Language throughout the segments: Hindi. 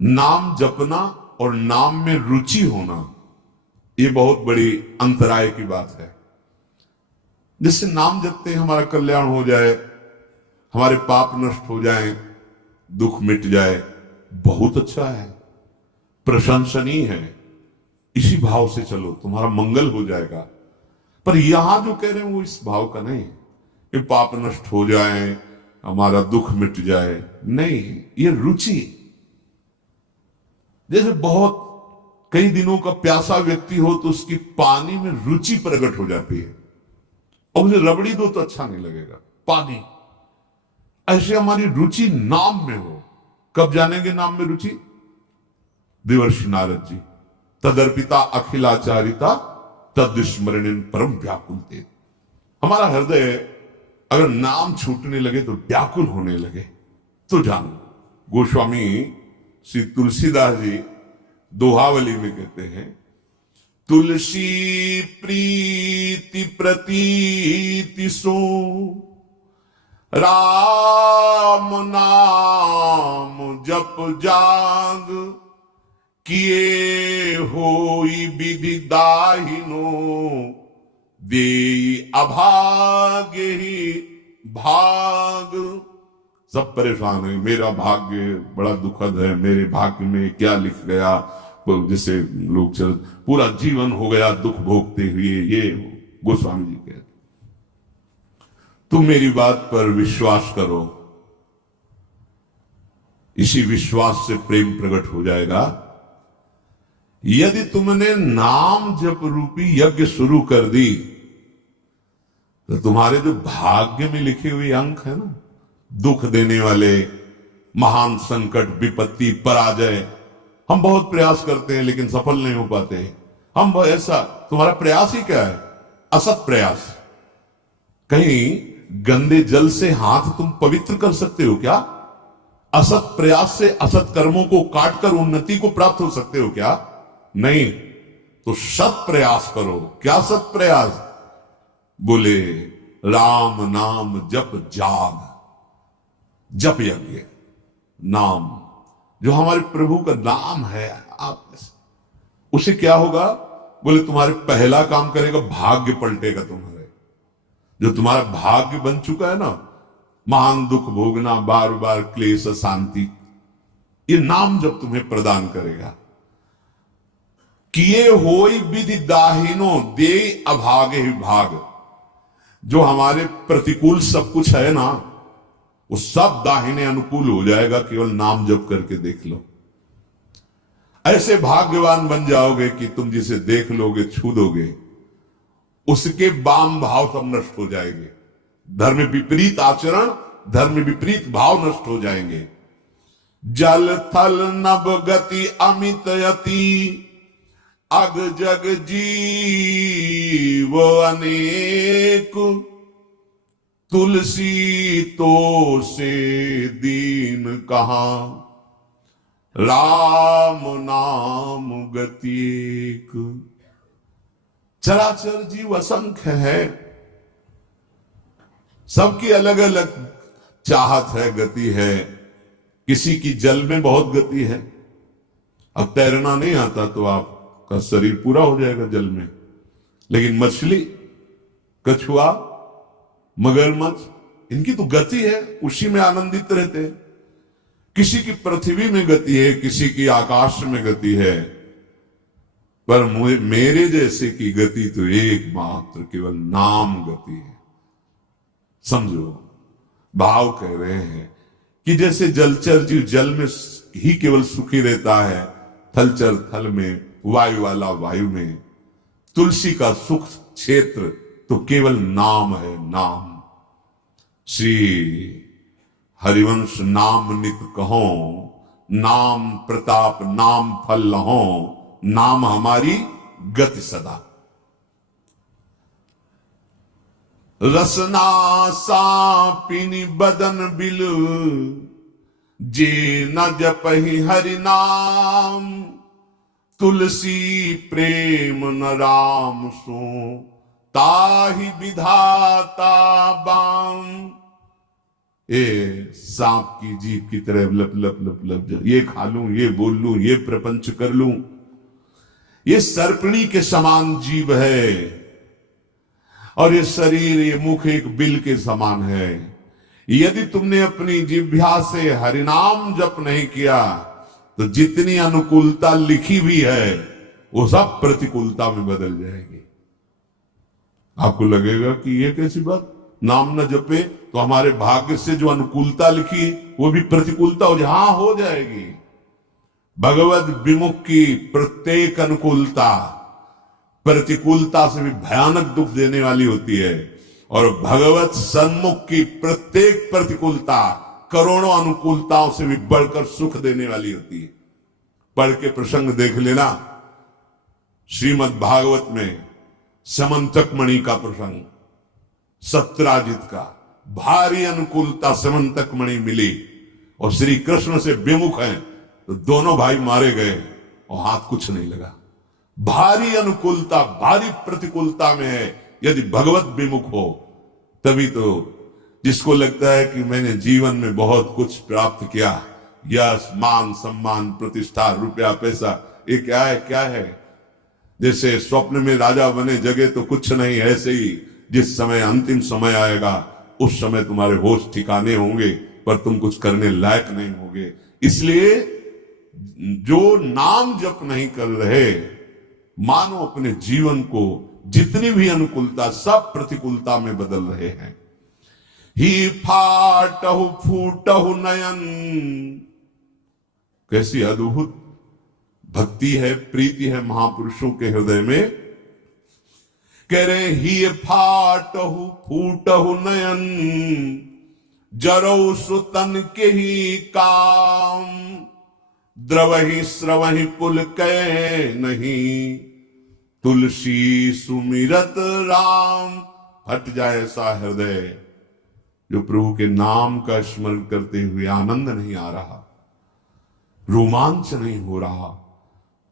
नाम जपना और नाम में रुचि होना, ये बहुत बड़ी अंतराय की बात है। जिससे नाम जपते हैं हमारा कल्याण हो जाए, हमारे पाप नष्ट हो जाएं, दुख मिट जाए, बहुत अच्छा है, प्रशंसनीय है। इसी भाव से चलो, तुम्हारा मंगल हो जाएगा। पर यहां जो कह रहे हैं वो इस भाव का नहीं कि पाप नष्ट हो जाए, हमारा दुख मिट जाए। नहीं, ये रुचि, जैसे बहुत कई दिनों का प्यासा व्यक्ति हो तो उसकी पानी में रुचि प्रकट हो जाती है, और मुझे रबड़ी दो तो अच्छा नहीं लगेगा, पानी। ऐसे हमारी रुचि नाम में हो। कब जानेंगे नाम में रुचि? देवर्षि नारद जी, तदर्पिता अखिलाचारिता तदस्मरणिन परम व्याकुलते। हमारा हृदय अगर नाम छूटने लगे तो व्याकुल होने लगे तो जानो। गोस्वामी श्री तुलसीदास जी दोहावली में कहते हैं, तुलसी प्रीति प्रतीति सो राम नाम जप जाग, किए होई विधि दाहिनो, दे अभाग्य ही भाग। सब परेशान है, मेरा भाग्य बड़ा दुखद है, मेरे भाग्य में क्या लिख गया। जैसे लोग चल पूरा जीवन हो गया दुख भोगते हुए। ये गोस्वामी जी कहते, तुम मेरी बात पर विश्वास करो, इसी विश्वास से प्रेम प्रकट हो जाएगा। यदि तुमने नाम जप रूपी यज्ञ शुरू कर दी तो तुम्हारे जो भाग्य में लिखे हुए अंक है ना, दुख देने वाले, महान संकट, विपत्ति, पराजय, हम बहुत प्रयास करते हैं लेकिन सफल नहीं हो पाते। हम ऐसा, तुम्हारा प्रयास ही क्या है? असत प्रयास। कहीं गंदे जल से हाथ तुम पवित्र कर सकते हो क्या? असत प्रयास से असत कर्मों को काटकर उन्नति को प्राप्त हो सकते हो क्या? नहीं। तो सत प्रयास करो। क्या सत प्रयास? बोले राम नाम जप जाग, जप यज्ञ, नाम जो हमारे प्रभु का नाम है, आप उसे क्या होगा? बोले तुम्हारे पहला काम करेगा, भाग्य पलटेगा तुम्हारे। जो तुम्हारा भाग्य बन चुका है ना, महान दुख भोगना, बार बार क्लेश, शांति, ये नाम जब तुम्हें प्रदान करेगा। किए होई विधि दाहिनो, दे अभागे ही भाग। जो हमारे प्रतिकूल सब कुछ है ना, वो सब दाहिने अनुकूल हो जाएगा, केवल नाम जप करके देख लो। ऐसे भाग्यवान बन जाओगे कि तुम जिसे देख लोगे, छू दोगे, उसके वाम भाव सब नष्ट हो जाएंगे। धर्म विपरीत आचरण, धर्म विपरीत भाव नष्ट हो जाएंगे। जल थल नभ गति अमित यति, अग जग जीव अनेक, तुलसी तो से दीन कहां, राम नाम गति एक। चराचर जीव असंख्य है, सबकी अलग अलग चाहत है, गति है। किसी की जल में बहुत गति है। अब तैरना नहीं आता तो आपका शरीर पूरा हो जाएगा जल में, लेकिन मछली, कछुआ, मगरमच्छ, इनकी तो गति है, उसी में आनंदित रहते हैं। किसी की पृथ्वी में गति है, किसी की आकाश में गति है, पर मेरे जैसे की गति तो एकमात्र केवल नाम गति है। समझो, भाव कह रहे हैं कि जैसे जलचर जीव जल में ही केवल सुखी रहता है, थलचर थल में, वायु वाला वायु में, तुलसी का सुख क्षेत्र तो केवल नाम है, नाम। श्री हरिवंश नाम नित कहो, नाम प्रताप नाम फल लहो, नाम हमारी गति सदा। रसना सापिनी बदन बिल, जे न जपहि हरि नाम, तुलसी प्रेम न राम सो, ताहि विधाता बाम। ये सांप की जीभ की तरह लप लप लप लप, ये खा लूं, ये बोल लूं, ये प्रपंच कर लूं। ये सर्पणी के समान जीव है और ये शरीर, ये मुख एक बिल के समान है। यदि तुमने अपनी जिह्वा से हरिनाम जप नहीं किया तो जितनी अनुकूलता लिखी भी है वो सब प्रतिकूलता में बदल जाएगी। आपको लगेगा कि ये कैसी बात, नाम न जपे तो हमारे भाग्य से जो अनुकूलता लिखी वो भी प्रतिकूलता हो जाए। हाँ, हो जाएगी। भगवत विमुख की प्रत्येक अनुकूलता प्रतिकूलता से भी भयानक दुख देने वाली होती है और भगवत सन्मुख की प्रत्येक प्रतिकूलता करोड़ों अनुकूलताओं से भी बढ़कर सुख देने वाली होती है। पढ़ के प्रसंग देख लेना, श्रीमद् भागवत में समंतक मणि का प्रसंग, सत्राजित का भारी अनुकूलता समंतक मणि मिली और श्री कृष्ण से विमुख हैं तो दोनों भाई मारे गए और हाथ कुछ नहीं लगा। भारी अनुकूलता, भारी प्रतिकूलता में है यदि भगवत विमुख हो, तभी तो जिसको लगता है कि मैंने जीवन में बहुत कुछ प्राप्त किया, यश मान सम्मान प्रतिष्ठा रुपया पैसा, ये क्या है, क्या है। जैसे स्वप्न में राजा बने जगे तो कुछ नहीं, ऐसे ही जिस समय अंतिम समय आएगा उस समय तुम्हारे होश ठिकाने होंगे पर तुम कुछ करने लायक नहीं होगे। इसलिए जो नाम जप नहीं कर रहे, मानो अपने जीवन को जितनी भी अनुकूलता सब प्रतिकूलता में बदल रहे हैं। ही फाटहु फूटहु नयन, कैसी अद्भुत भक्ति है, प्रीति है महापुरुषों के हृदय में। कह रहे ही फाटहु फूटहु नयन, जरौ सुतन के ही काम, द्रवहि स्रवहि पुल कै नहीं, तुलसी सुमिरत राम। हट जाए ऐसा हृदय जो प्रभु के नाम का स्मरण करते हुए आनंद नहीं आ रहा, रोमांच नहीं हो रहा।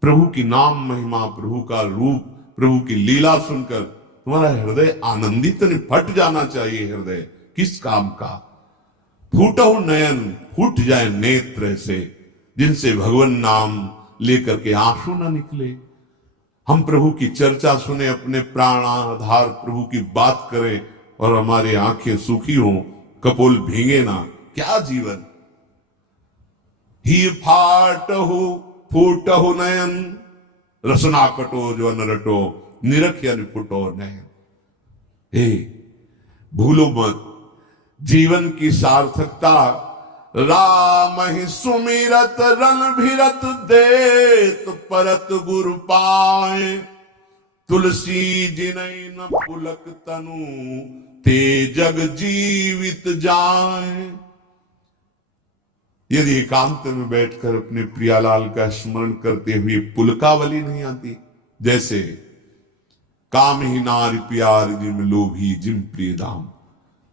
प्रभु की नाम महिमा, प्रभु का रूप, प्रभु की लीला सुनकर तुम्हारा हृदय आनंदित नहीं, फट जाना चाहिए हृदय। किस काम का? फूटो नयन, फूट जाए नेत्र से जिनसे भगवान नाम लेकर के आंसू ना निकले। हम प्रभु की चर्चा सुने, अपने प्राणाधार प्रभु की बात करें और हमारी आंखें सूखी हों, कपोल भीगे ना, क्या जीवन। ही फाटहु फूटहु नयन, रसना कटो जो न रटो, निरख्य निपुटो नयन। हे भूलो मत, जीवन की सार्थकता राम ही सुमिरत रन भिरत देत परत गुरु पाए, तुलसी जिनई न पुलक तनु ते जग जीवित जाए। यदि एकांत में बैठकर अपने प्रियालाल का स्मरण करते हुए पुलकावली नहीं आती, जैसे काम ही नारी प्यार जिम लोभी जिम प्रिय दाम।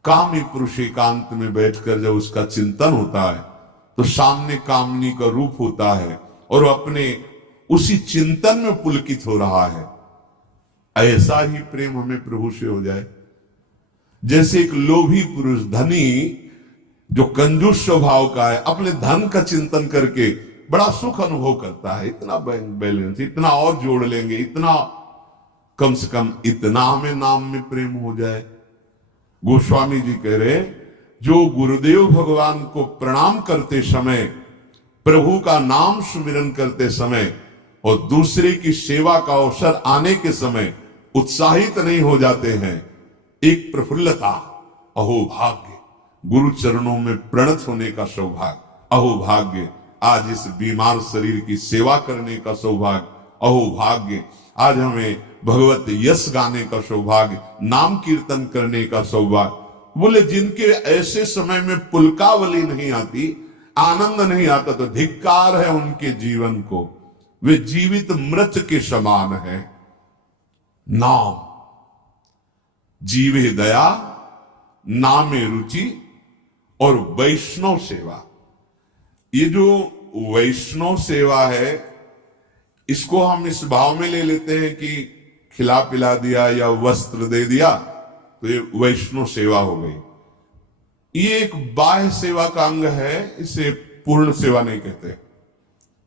कामी पुरुष एकांत में बैठकर जब उसका चिंतन होता है तो सामने कामनी का रूप होता है और अपने उसी चिंतन में पुलकित हो रहा है। ऐसा ही प्रेम हमें प्रभु से हो जाए। जैसे एक लोभी पुरुष, धनी जो कंजूस स्वभाव का है, अपने धन का चिंतन करके बड़ा सुख अनुभव करता है। इतना बैंक बैलेंस, इतना और जोड़ लेंगे, इतना कम से कम इतना हमें नाम में प्रेम हो जाए। गोस्वामी जी कह रहे, जो गुरुदेव भगवान को प्रणाम करते समय, प्रभु का नाम सुमिरन करते समय और दूसरे की सेवा का अवसर आने के समय उत्साहित नहीं हो जाते हैं, एक प्रफुल्लता, अहो भाग्य, गुरु चरणों में प्रणत होने का सौभाग्य, अहो भाग्य, आज इस बीमार शरीर की सेवा करने का सौभाग्य, अहो भाग्य, आज हमें भगवत यश गाने का सौभाग्य, नाम कीर्तन करने का सौभाग्य। बोले जिनके ऐसे समय में पुलकावली नहीं आती, आनंद नहीं आता, तो धिक्कार है उनके जीवन को, वे जीवित मृत के समान है। नाम जीवे दया, नामे रुचि और वैष्णव सेवा। ये जो वैष्णव सेवा है, इसको हम इस भाव में ले लेते हैं कि खिला पिला दिया या वस्त्र दे दिया तो ये वैष्णव सेवा हो गई। ये एक बाह्य सेवा का अंग है, इसे पूर्ण सेवा नहीं कहते।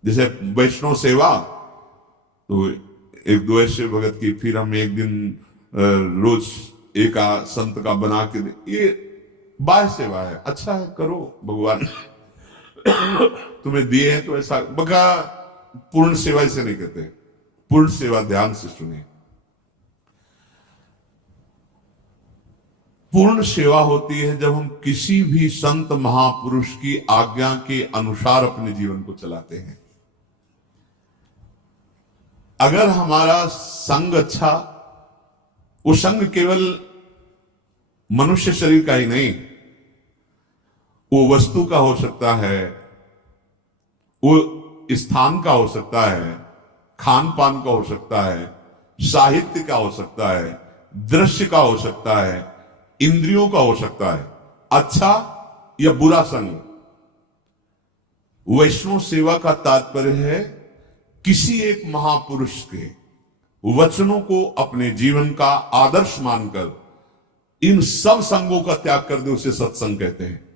जैसे वैष्णव सेवा, तो एक दो ऐसे भगत की फिर हम एक दिन रोज एक संत का बना के दे, ये बाह्य सेवा है। अच्छा है, करो, भगवान तुम्हें दिए हैं तो ऐसा बगा। पूर्ण सेवा इसे नहीं कहते। पूर्ण सेवा, ध्यान से सुनिए, पूर्ण सेवा होती है जब हम किसी भी संत महापुरुष की आज्ञा के अनुसार अपने जीवन को चलाते हैं। अगर हमारा संग अच्छा, वो संग केवल मनुष्य शरीर का ही नहीं, वो वस्तु का हो सकता है, वो स्थान का हो सकता है, खान पान का हो सकता है, साहित्य का हो सकता है, दृश्य का हो सकता है, इंद्रियों का हो सकता है, अच्छा या बुरा संग। वैष्णव सेवा का तात्पर्य है किसी एक महापुरुष के वचनों को अपने जीवन का आदर्श मानकर इन सब संगों का त्याग कर दे, उसे सत्संग कहते हैं।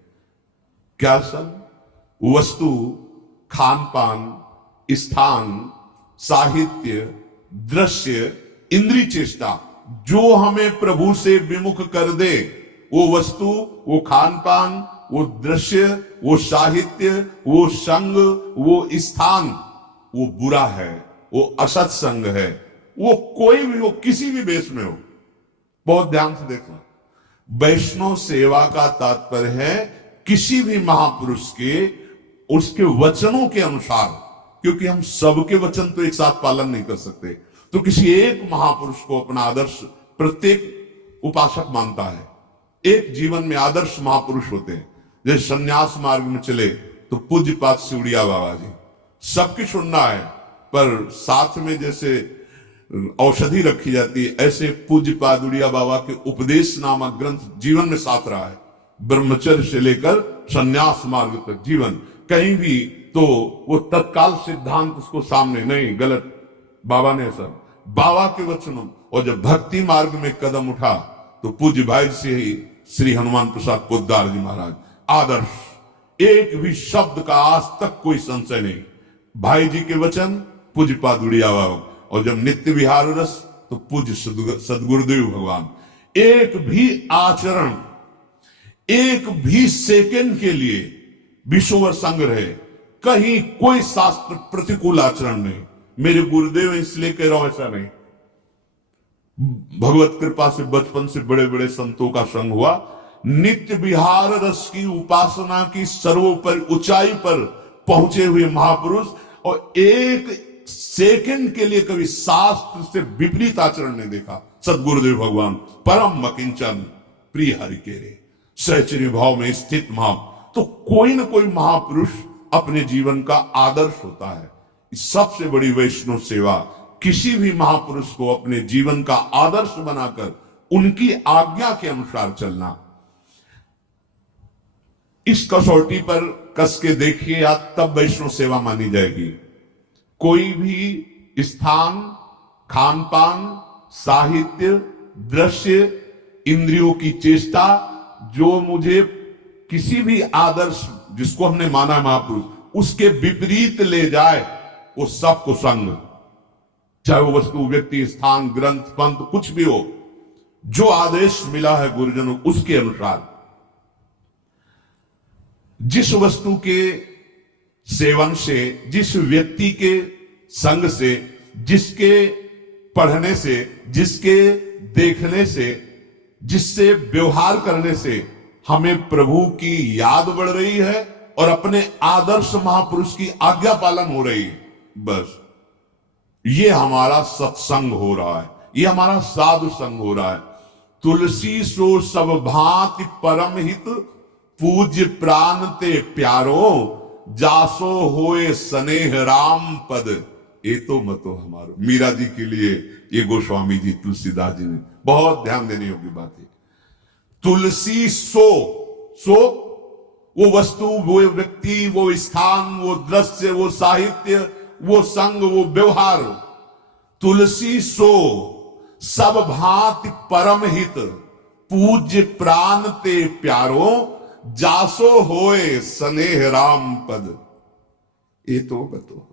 क्या संग? वस्तु, खान पान, स्थान, साहित्य, दृश्य, इंद्रिय चेष्टा, जो हमें प्रभु से विमुख कर दे, वो वस्तु, वो खान पान, वो दृश्य, वो साहित्य, वो संग, वो स्थान, वो बुरा है, वो असत्संग है। वो कोई भी हो, किसी भी वेश में हो। बहुत ध्यान से देखना, वैष्णव सेवा का तात्पर्य है किसी भी महापुरुष के, उसके वचनों के अनुसार, क्योंकि हम सबके वचन तो एक साथ पालन नहीं कर सकते, तो किसी एक महापुरुष को अपना आदर्श प्रत्येक उपासक मानता है। एक जीवन में आदर्श महापुरुष होते हैं। जैसे संन्यास मार्ग में चले तो पूज्यपाद सिवड़िया बाबा जी, सबकी सुनना है, पर साथ में जैसे औषधि रखी जाती है, ऐसे पूज्यपाद उड़िया बाबा के उपदेश नामक ग्रंथ जीवन में साथ रहा है। ब्रह्मचर्य से लेकर संन्यास मार्ग तक जीवन, कहीं भी तो वो तत्काल सिद्धांत उसको सामने नहीं, गलत, बाबा ने सब बाबा के वचनों। और जब भक्ति मार्ग में कदम उठा तो पूज्य भाई से ही श्री हनुमान प्रसाद पोद्दार जी महाराज, आदर्श, एक भी शब्द का आज तक कोई संशय नहीं। भाई जी के वचन पूज्य पादुड़िया बाबा, और जब नित्य विहार रस तो पूज्य सदगुरुदेव भगवान। एक भी आचरण, एक भी सेकंड के लिए विश्ववर संग रहे, कहीं कोई शास्त्र प्रतिकूल आचरण नहीं। मेरे गुरुदेव इसलिए कह रहा हूं, ऐसा नहीं, भगवत कृपा से बचपन से बड़े बड़े संतों का संग हुआ। नित्य विहार रस की उपासना की सर्वोपरि ऊंचाई पर पहुंचे हुए महापुरुष, और एक सेकंड के लिए कभी शास्त्र से विपरीत आचरण नहीं देखा। सदगुरुदेव भगवान परम मकिंचन प्रिय हरि के रे, सहचर्य भाव में स्थित महा। तो कोई ना कोई महापुरुष अपने जीवन का आदर्श होता है। सबसे बड़ी वैष्णव सेवा किसी भी महापुरुष को अपने जीवन का आदर्श बनाकर उनकी आज्ञा के अनुसार चलना। इस कसौटी पर कस के देखिए आप, तब वैष्णव सेवा मानी जाएगी। कोई भी स्थान, खान पान, साहित्य, दृश्य, इंद्रियों की चेष्टा, जो मुझे किसी भी आदर्श जिसको हमने माना है महापुरुष, उसके विपरीत ले जाए, वो सब को संग, चाहे वो वस्तु, व्यक्ति, स्थान, ग्रंथ, पंथ, कुछ भी हो, जो आदेश मिला है गुरुजनों उसके अनुसार। जिस वस्तु के सेवन से, जिस व्यक्ति के संग से, जिसके पढ़ने से, जिसके देखने से, जिससे व्यवहार करने से हमें प्रभु की याद बढ़ रही है और अपने आदर्श महापुरुष की आज्ञा पालन हो रही है, बस ये हमारा सत्संग हो रहा है, ये हमारा साधु संग हो रहा है। तुलसी सो सब भांति परम हित, पूज्य प्राण ते प्यारो, जासो होए स्नेह राम पद, ये तो मतो हमारो। मीरा जी के लिए ये गोस्वामी जी, तुलसीदास जी ने बहुत ध्यान देने योग्य बात है। तुलसी सो वो वस्तु, वो व्यक्ति, वो स्थान, वो दृश्य, वो साहित्य, वो संग, वो व्यवहार। तुलसी सो सब भांति परम हित, पूज्य प्राण ते प्यारो, जासो होए स्नेह राम पद, ये तो बतो।